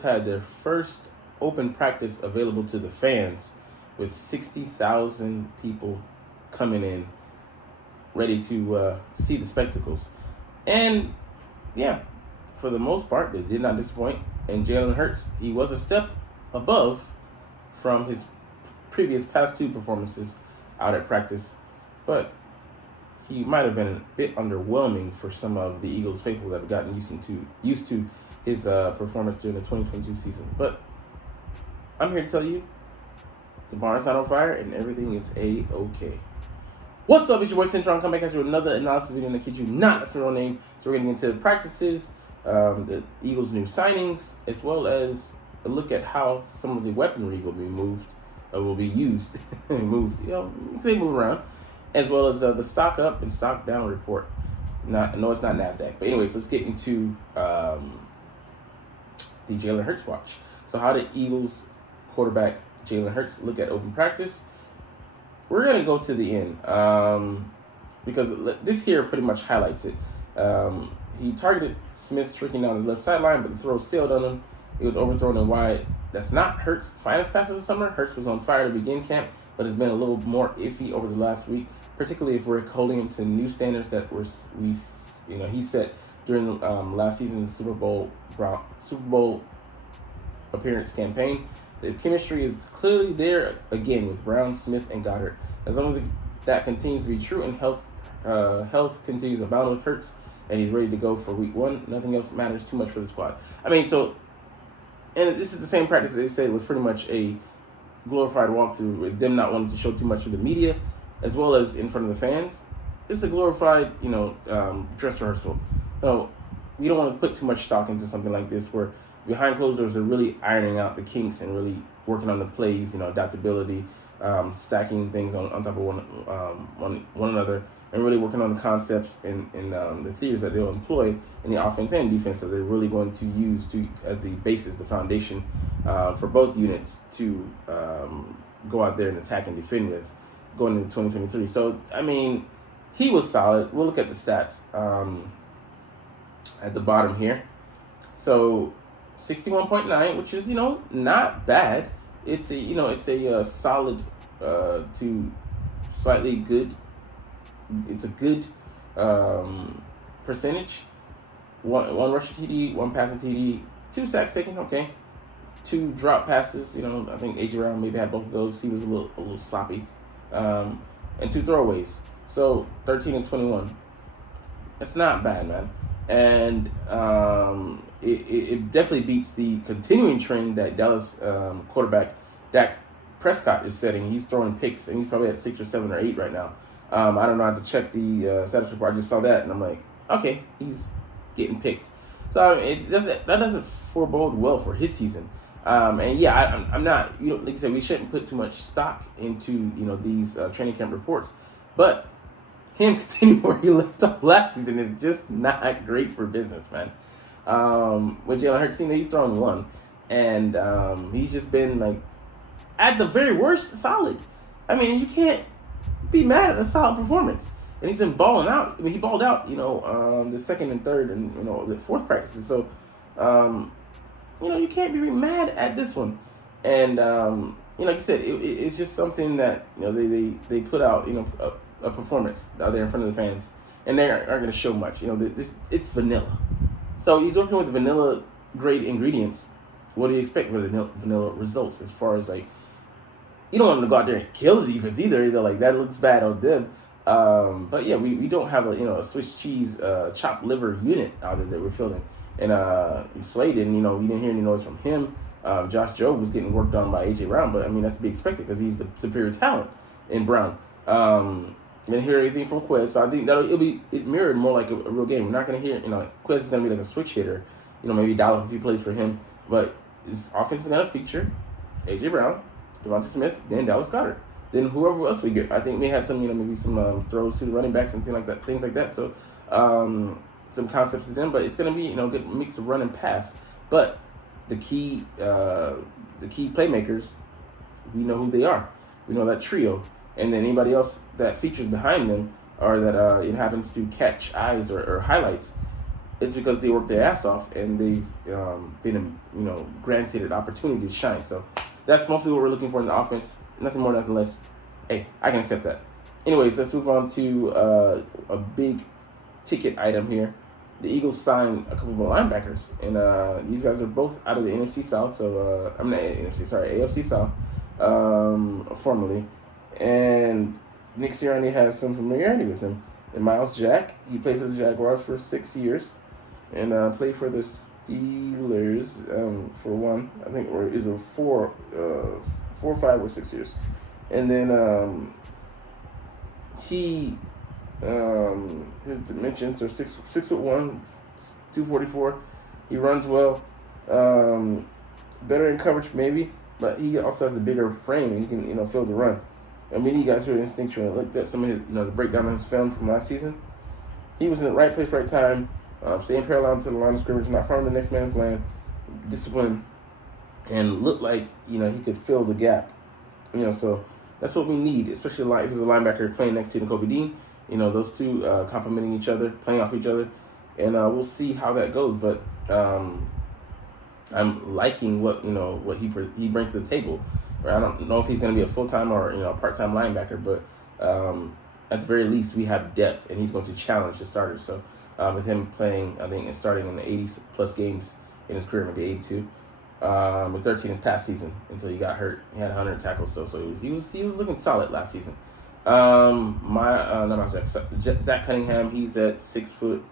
had their first open practice available to the fans with 60,000 people coming in ready to see the spectacles. And yeah, for the most part, they did not disappoint. And Jalen Hurts, he was a step above from his previous past two performances out at practice, but he might have been a bit underwhelming for some of the Eagles faithful that have gotten used to his performance during the 2022 season. But I'm here to tell you, the barn's not on fire and everything is A-okay. What's up, it's your boy Centron. Come back at you with another analysis video, and I kid you not, that's my real name. So we're getting into practices, the Eagles' new signings, as well as a look at how some of the weaponry will be moved, will be used, moved, you can say move around, as well as the stock up and stock down report. No, it's not NASDAQ. But anyways, let's get into the Jalen Hurts watch. So how did Eagles quarterback Jalen Hurts look at open practice? We're going to go to the end because this here pretty much highlights it. He targeted Smith streaking down his left sideline, but the throw sailed on him. It was overthrown and wide. That's not Hurts' finest pass of the summer. Hurts was on fire to begin camp, but has been a little more iffy over the last week, particularly if we're holding him to new standards that he set during last season's Super Bowl appearance campaign. The chemistry is clearly there again with Brown, Smith, and Goddard. As long as that continues to be true and health continues to abound with Hurts and he's ready to go for week one, nothing else matters too much for the squad. And this is the same practice that they said was pretty much a glorified walkthrough with them not wanting to show too much to the media as well as in front of the fans. It's a glorified, dress rehearsal. So we don't want to put too much stock into something like this where behind closed doors they're really ironing out the kinks and really working on the plays, adaptability, stacking things on top of one another, and really working on the concepts and the theories that they'll employ in the offense and defense that they're really going to use as the basis, the foundation for both units to go out there and attack and defend with going into 2023. So, he was solid. We'll look at the stats at the bottom here. So 61.9, which is, not bad. It's a solid to slightly good. It's a good percentage. One rushing TD, one passing TD, 2 sacks taken, okay. 2 drop passes, I think AJ Brown maybe had both of those. He was a little sloppy. And 2 throwaways. So 13 and 21. That's not bad, man. And it definitely beats the continuing trend that Dallas quarterback Dak Prescott is setting. He's throwing picks, and he's probably at 6 or 7 or 8 right now. I don't know. I have to check the status report. I just saw that, and I'm like, okay, he's getting picked. So that doesn't forebode well for his season. And yeah, I'm not. Like I said, we shouldn't put too much stock into these training camp reports, but him continuing where he left off last season is just not great for business, man. With Jalen Hurts, he's thrown 1, and he's just been like, at the very worst, solid. You can't be mad at a solid performance, and he's been balling out. He balled out, the second and third and the fourth practices. So, you can't be mad at this one. And like I said, it's just something that they put out, a performance out there in front of the fans, and they aren't going to show much. It's vanilla. So he's working with vanilla grade ingredients. What do you expect with vanilla results? As far as you don't want him to go out there and kill the defense either. That looks bad on them. But yeah, we don't have a Swiss cheese chopped liver unit out there that we're filling. And Slade didn't, we didn't hear any noise from him. Josh Jobe was getting worked on by AJ Brown, but that's to be expected because he's the superior talent in Brown. Didn't hear anything from Quez, so I think it mirrored more like a real game. We're not gonna hear, Quez is gonna be like a switch hitter, maybe dial up a few plays for him, but his offense is gonna feature AJ Brown, Devonta Smith, then Dallas Goddard, then whoever else we get. I think we had some, maybe some throws to the running backs and things like that. So some concepts to them, but it's gonna be a good mix of run and pass. But the key playmakers, we know who they are. We know that trio. And then anybody else that features behind them or that it happens to catch eyes or highlights, it's because they worked their ass off and they've been granted an opportunity to shine. So that's mostly what we're looking for in the offense. Nothing more, nothing less. Hey, I can accept that. Anyways, let's move on to a big ticket item here. The Eagles signed a couple more linebackers, and these guys are both out of the NFC South. So I'm not NFC, sorry, AFC South, formerly. And Nick Sirianni has some familiarity with him. And Miles Jack, he played for the Jaguars for 6 years, and played for the Steelers for one, I think, or is it 4, 5 or 6 years, and then he his dimensions are 6'1", 244. He runs well, better in coverage maybe, but he also has a bigger frame and he can fill the run. I mean, you guys who are instinctual looked at some of his, the breakdown of his film from last season. He was in the right place, right time, staying parallel to the line of scrimmage, not far from the next man's land, discipline, and looked like he could fill the gap. So that's what we need, especially if he's a linebacker playing next to Kobe Dean. Those two complementing each other, playing off each other, and we'll see how that goes. But I'm liking what he brings to the table. I don't know if he's going to be a full-time or a part-time linebacker, but at the very least we have depth, and he's going to challenge the starters. So with him playing, I think, and starting in the 80-plus games in his career, maybe 82, with 13 his past season until he got hurt. He had 100 tackles still, so he was looking solid last season. Zach Cunningham, he's at 6'2",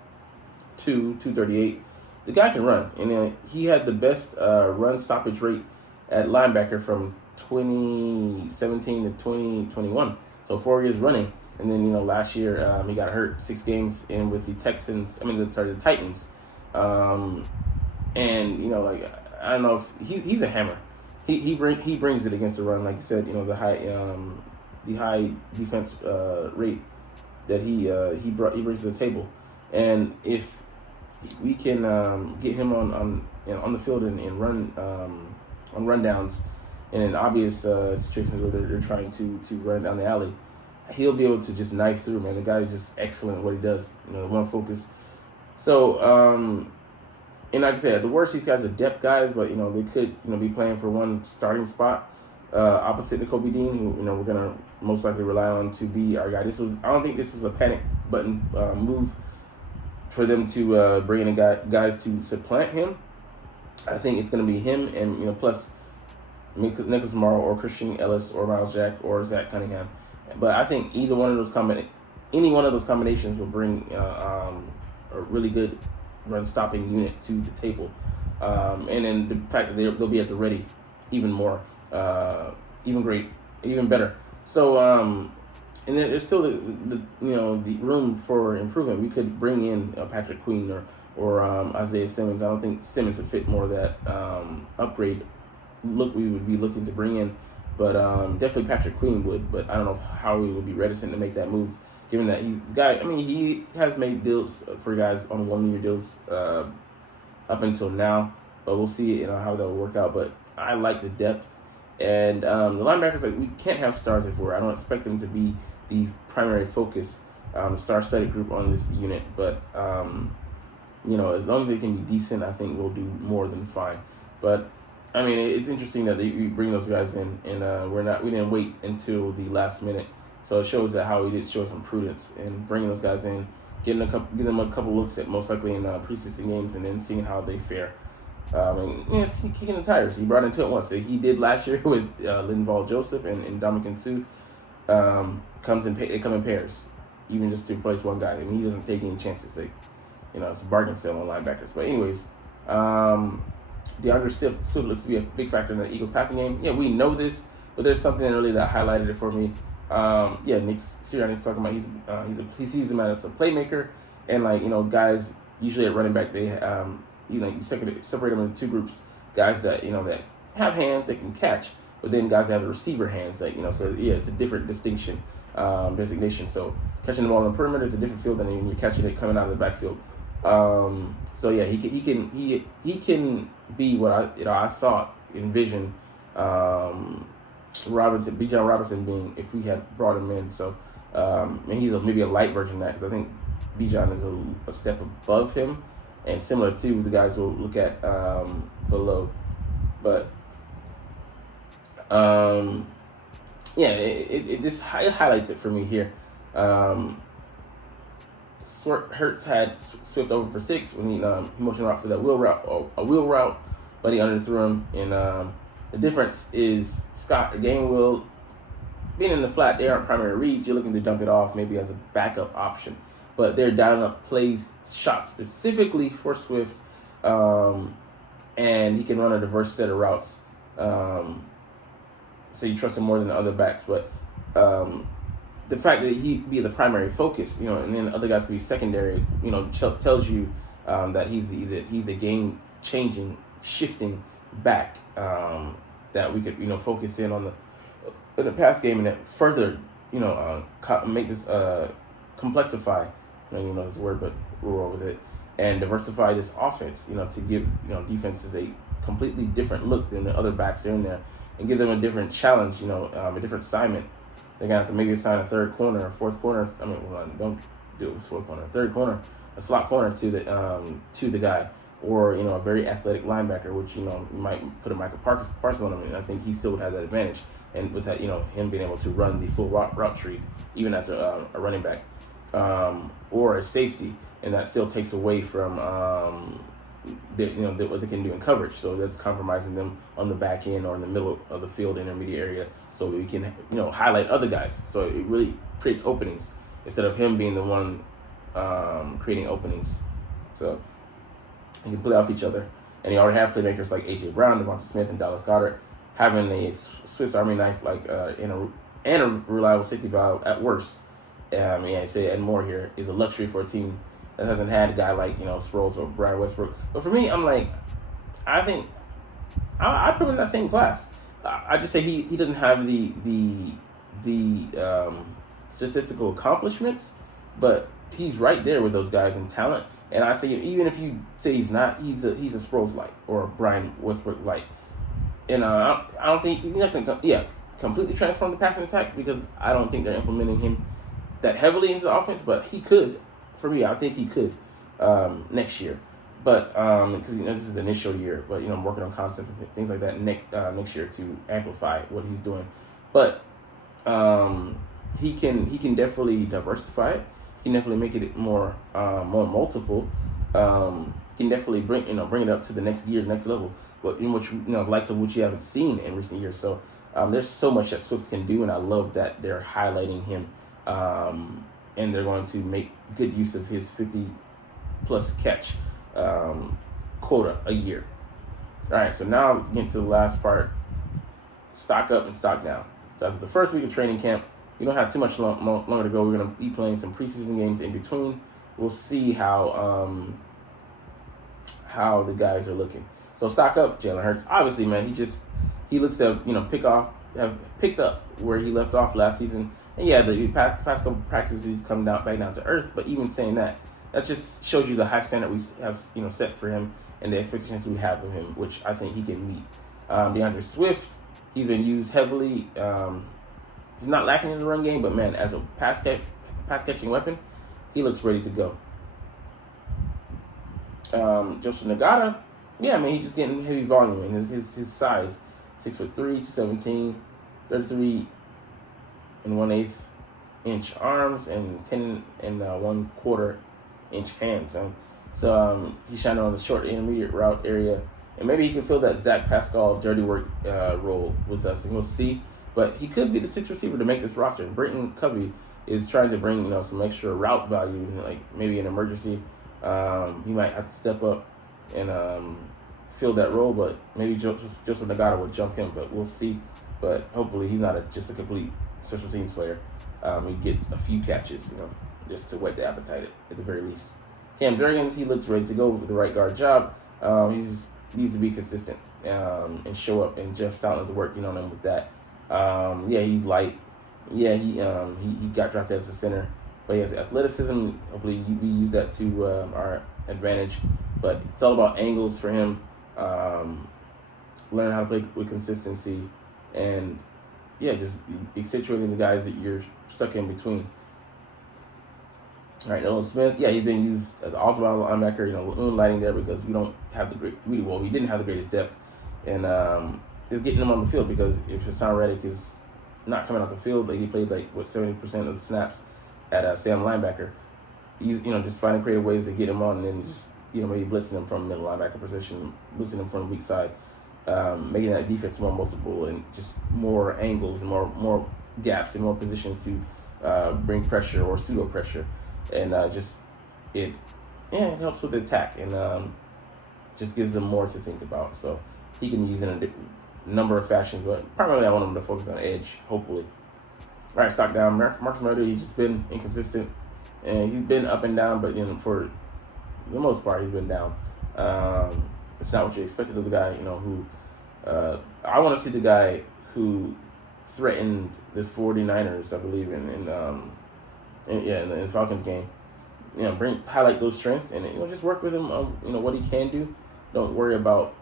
238. The guy can run, and he had the best run stoppage rate at linebacker from 2017 to 2021. So 4 years running, and then last year he got hurt 6 games in with the the Titans, and I don't know if he's a hammer. He brings it against the run, like you said. The high defense rate that he brings to the table, and if we can get him on the field and run on rundowns and in obvious situations where they're trying to run down the alley, he'll be able to just knife through. Man, the guy is just excellent at what he does. One focus. So and like I said, at the worst, these guys are depth guys, but they could be playing for one starting spot opposite to Kobe Dean, who we're gonna most likely rely on to be our guy. I don't think this was a panic button move for them to bring in guys to supplant him. I think it's gonna be him and plus Nicholas Morrow or Christian Ellis or Miles Jack or Zach Cunningham. But I think any one of those combinations will bring a really good run stopping unit to the table, and then the fact that they'll be at the ready even more, even better. So and then there's still the room for improvement. We could bring in Patrick Queen or Isaiah Simmons. I don't think Simmons would fit more of that upgrade look we would be looking to bring in, but definitely Patrick Queen would. But I don't know how we would be reticent to make that move, given that he's the guy. I mean, he has made deals for guys on 1-year deals up until now, but we'll see how that will work out. But I like the depth, and the linebackers, we can't have stars before. I don't expect them to be the primary focus, star-studded group on this unit. But as long as they can be decent, I think we'll do more than fine. But I mean, it's interesting that we bring those guys in, and we didn't wait until the last minute. So it shows that how he did show some prudence in bringing those guys in, give them a couple looks at most likely in preseason games, and then seeing how they fare. It's kicking the tires. He brought into it once. He did last year with Linval Joseph and Dominican Sue. They come in pairs, even just to replace one guy. I mean, he doesn't take any chances. It's a bargain sale on linebackers. But anyways, DeAndre Swift looks to be a big factor in the Eagles passing game. Yeah, we know this, but there's something early that highlighted it for me. Nick Sirianni's talking about he sees him as a playmaker, and guys usually at running back they you separate them into two groups: guys that that have hands that can catch, but then guys that have the receiver hands that so it's a different designation. So catching the ball on the perimeter is a different field than when you're catching it coming out of the backfield. So yeah, he can be what I thought envisioned Bijan Robinson being if we had brought him in. So and he's maybe a light version of that, because I think Bijan is a step above him and similar to the guys we'll look at below. But yeah, it highlights it for me here. Hurts had Swift over for 6 when he motioned out for that wheel route, but he underthrew him. And the difference is Scott or Gainwell being in the flat. They aren't primary reads. You're looking to dump it off maybe as a backup option, but they're dialing up plays, shots specifically for Swift, and he can run a diverse set of routes. So you trust him more than the other backs, but the fact that he be the primary focus, and then other guys can be secondary, tells you that he's a game-changing, shifting back that we could, focus in on the pass game and that further, make this complexify, this word, but we'll roll with it, and diversify this offense, to give defenses a completely different look than the other backs in there, and give them a different challenge, a different assignment. They're going to have to maybe assign a third corner or fourth corner. Don't do it with fourth corner. Third corner, a slot corner to the guy, or a very athletic linebacker, which you might put a Michael Parsons on him, and I think he still would have that advantage. And with that, him being able to run the full route tree, even as a running back, or a safety, and that still takes away from what they can do in coverage. So that's compromising them on the back end or in the middle of the field, intermediate area, so we can highlight other guys. So it really creates openings instead of him being the one creating openings. So he can play off each other, and he already have playmakers like A.J. Brown, Devonta Smith, and Dallas Goedert. Having a Swiss Army knife and a reliable safety valve at worst, I say and more here, is a luxury for a team that hasn't had a guy like Sproles or Brian Westbrook. But for me, I'm like, I think I put him in that same class. I just say he doesn't have the statistical accomplishments, but he's right there with those guys in talent. And I say even if you say he's not, he's a Sproles light or a Brian Westbrook light. And I don't think he's not going to completely transform the passing attack, because I don't think they're implementing him that heavily into the offense. But he could. For me, I think he could next year. But because this is the initial year, but I'm working on concepts and things like that next year to amplify what he's doing. But he can definitely diversify it. He can definitely make it more multiple. He can definitely bring it up to the next gear, next level. But the likes of which you haven't seen in recent years. So there's so much that Swift can do, and I love that they're highlighting him. And they're going to make good use of his 50-plus catch quota a year. All right, so now getting to the last part, stock up and stock down. So after the first week of training camp, we don't have too much longer to go. We're going to be playing some preseason games in between. We'll see how the guys are looking. So stock up, Jalen Hurts. Obviously, man, he looks to have picked up where he left off last season. And yeah, the past couple practices he's come back down to earth. But even saying that just shows you the high standard we have set for him and the expectations we have of him, which I think he can meet. DeAndre Swift, he's been used heavily. He's not lacking in the run game, but man, as a pass catching weapon, he looks ready to go. Joseph Nagata, yeah, man, he's just getting heavy volume, and his size, 6'3", 217, 33 and 1/8 inch arms and 10 and 1/4 inch hands. And so he's shining on the short intermediate route area, and maybe he can fill that Zach Pascal dirty work role with us, and we'll see. But he could be the sixth receiver to make this roster. And Britton Covey is trying to bring some extra route value, like maybe an emergency. He might have to step up and fill that role, but maybe Joseph Nagata will jump him, but we'll see. But hopefully he's not just a complete special teams player. He gets a few catches, just to whet the appetite at the very least. Cam Jurgens, he looks ready to go with the right guard job. He needs to be consistent and show up, and Jeff Stoutland is working on him with that. He's light. Yeah, he got drafted as a center, but he has athleticism. Hopefully we use that to our advantage. But it's all about angles for him. Learn how to play with consistency, and just accentuating the guys that you're stuck in between. All right, Nolan Smith, yeah, he's been used as an all-around linebacker, moonlighting there because we didn't have the greatest depth, and it's getting him on the field because if Hassan Reddick is not coming off the field, like he played 70% of the snaps at Sam linebacker, he's just finding creative ways to get him on, and then just maybe blitzing him from middle linebacker position, blitzing him from the weak side, making that defense more multiple and just more angles and more gaps and more positions to bring pressure or pseudo pressure. And it helps with the attack and just gives them more to think about. So he can use it in a number of fashions, but primarily I want him to focus on edge, hopefully. All right, stock down. Marcus Mariota, he's just been inconsistent, and he's been up and down, but for the most part, he's been down. It's not what you expected of the guy, who I want to see the guy who threatened the 49ers, I believe, in the Falcons game. Highlight those strengths and just work with him on what he can do. Don't worry about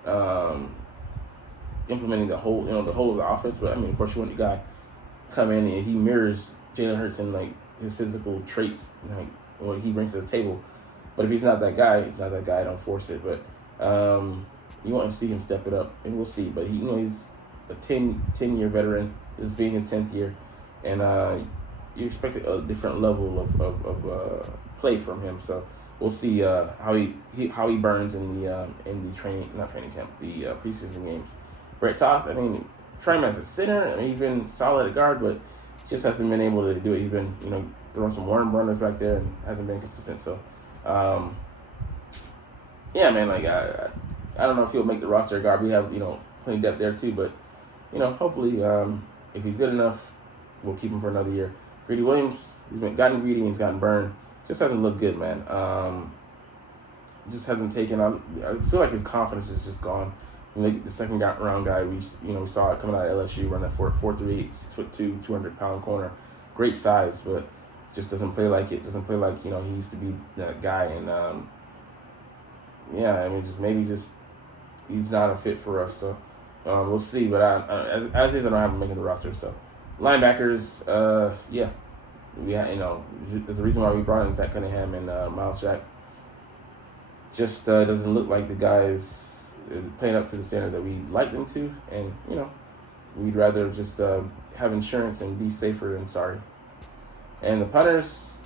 implementing the whole of the offense. But of course, you want the guy come in and he mirrors Jalen Hurts and his physical traits, what he brings to the table. But if he's not that guy, Don't force it. But you want to see him step it up, and we'll see. But he's a 10-year veteran. This is being his 10th year, and you expect a different level of play from him. So we'll see how he burns in the preseason games. Brett Toth, try him as a center. He's been solid at guard, but just hasn't been able to do it. He's been throwing some worm runners back there and hasn't been consistent. So yeah, man, I don't know if he'll make the roster guard. We have plenty of depth there too, but hopefully if he's good enough, we'll keep him for another year. Greedy Williams, he's gotten greedy and he's gotten burned. Just hasn't looked good, man. Just hasn't taken on. I feel like his confidence is just gone. The second round guy, we saw it coming out of LSU, running 4.38, 6'2", 200-pound corner, great size, but just doesn't play like it. Doesn't play like he used to be that guy. And maybe he's not a fit for us. So we'll see. But as is, I don't have him making the roster. So linebackers, there's a reason why we brought in Zach Cunningham and Miles Jack. Just doesn't look like the guys playing up to the standard that we'd like them to, and we'd rather just have insurance and be safer than sorry. And the punters,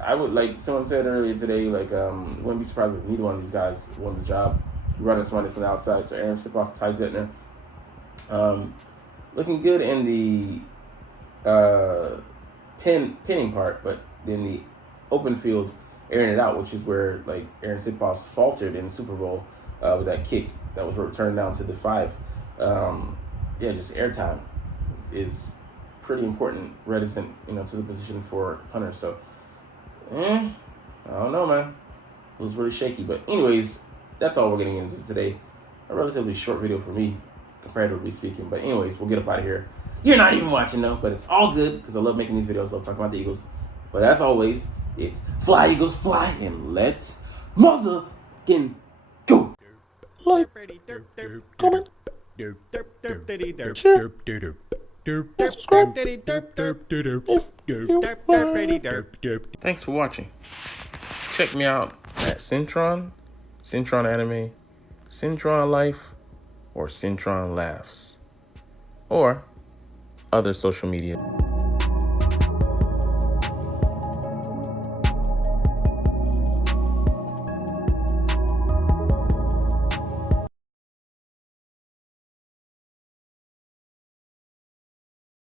I would, like someone said earlier today, wouldn't be surprised if neither one of these guys won the job. We're running somebody from the outside, so Aaron Siposs, Ty Zettner, looking good in the pinning part, but in the open field, airing it out, which is where Aaron Siposs faltered in the Super Bowl with that kick that was returned down to the 5. Just airtime is pretty important, reticent, to the position for punter. So, I don't know, man. It was really shaky. But anyways, that's all we're getting into today. A relatively short video for me, comparatively speaking. But anyways, we'll get up out of here. You're not even watching though, but it's all good because I love making these videos. I love talking about the Eagles. But as always, it's fly, Eagles, fly, and let's motherfucking go. Like, comment, share, and subscribe if you Thanks for watching. Check me out at Centron Anime, Centron Life, or Centron Laughs, or other social media.